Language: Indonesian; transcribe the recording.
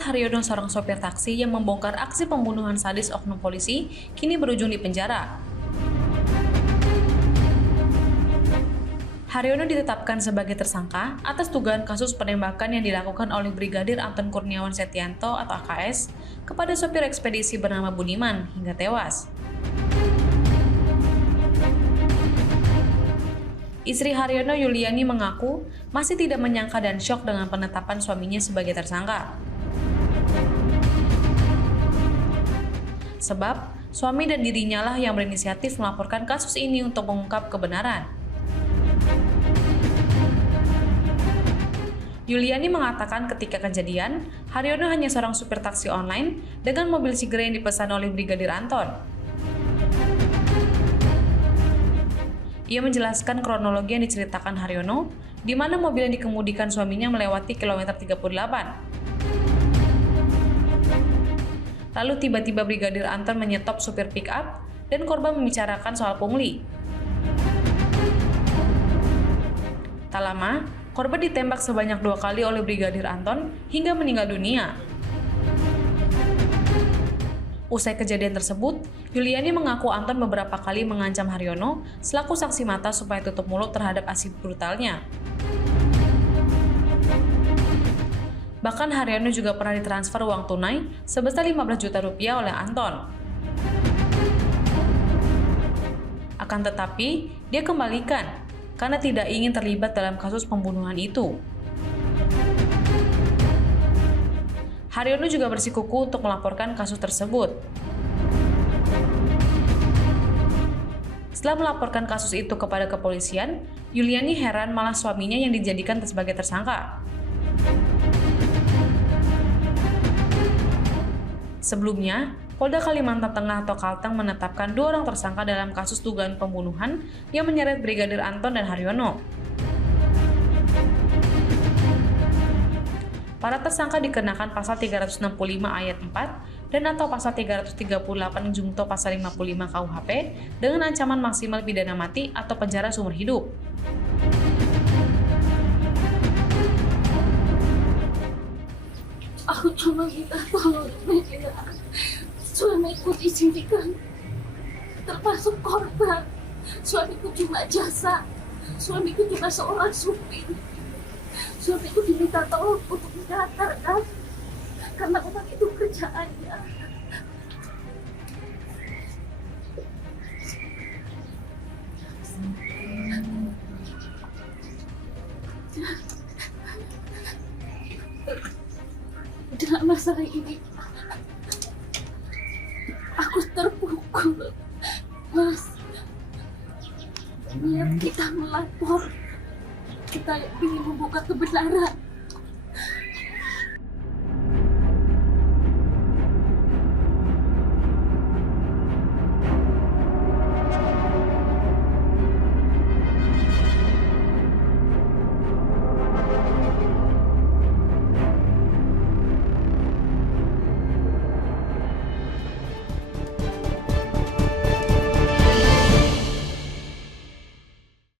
Ahmad Haryono, seorang sopir taksi yang membongkar aksi pembunuhan sadis oknum polisi, kini berujung di penjara. Haryono ditetapkan sebagai tersangka atas dugaan kasus penembakan yang dilakukan oleh Brigadir Anton Kurniawan Setianto atau AKS kepada sopir ekspedisi bernama Budiman hingga tewas. Istri Haryono, Yuliani, mengaku masih tidak menyangka dan syok dengan penetapan suaminya sebagai tersangka. Sebab, suami dan dirinya lah yang berinisiatif melaporkan kasus ini untuk mengungkap kebenaran. Yuliani mengatakan ketika kejadian, Haryono hanya seorang supir taksi online dengan mobil Sigre yang dipesan oleh Brigadir Anton. Ia menjelaskan kronologi yang diceritakan Haryono, di mana mobil yang dikemudikan suaminya melewati kilometer 38. Lalu tiba-tiba Brigadir Anton menyetop supir pick-up dan korban membicarakan soal pungli. Tak lama, korban ditembak sebanyak 2 kali oleh Brigadir Anton hingga meninggal dunia. Usai kejadian tersebut, Yuliani mengaku Anton beberapa kali mengancam Haryono selaku saksi mata supaya tutup mulut terhadap aksi brutalnya. Bahkan Haryono juga pernah ditransfer uang tunai sebesar 15 juta rupiah oleh Anton. Akan tetapi, dia kembalikan karena tidak ingin terlibat dalam kasus pembunuhan itu. Haryono juga bersikukuh untuk melaporkan kasus tersebut. Setelah melaporkan kasus itu kepada kepolisian, Yuliani heran malah suaminya yang dijadikan sebagai tersangka. Sebelumnya, Polda Kalimantan Tengah atau Kalteng menetapkan 2 orang tersangka dalam kasus dugaan pembunuhan yang menyeret Brigadir Anton dan Haryono. Para tersangka dikenakan pasal 365 ayat 4 dan atau pasal 338 jungto pasal 55 KUHP dengan ancaman maksimal pidana mati atau penjara seumur hidup. Aku cuma minta tolong, suamiku disindikan, termasuk korban. Suamiku cuma jasa, suamiku cuma seorang supir. Suamiku diminta tolong untuk mengantarkan karena memang itu kerjaannya. Dalam masalah ini, aku terpukul, Mas. Niat kita melapor, kita ingin membuka kebenaran.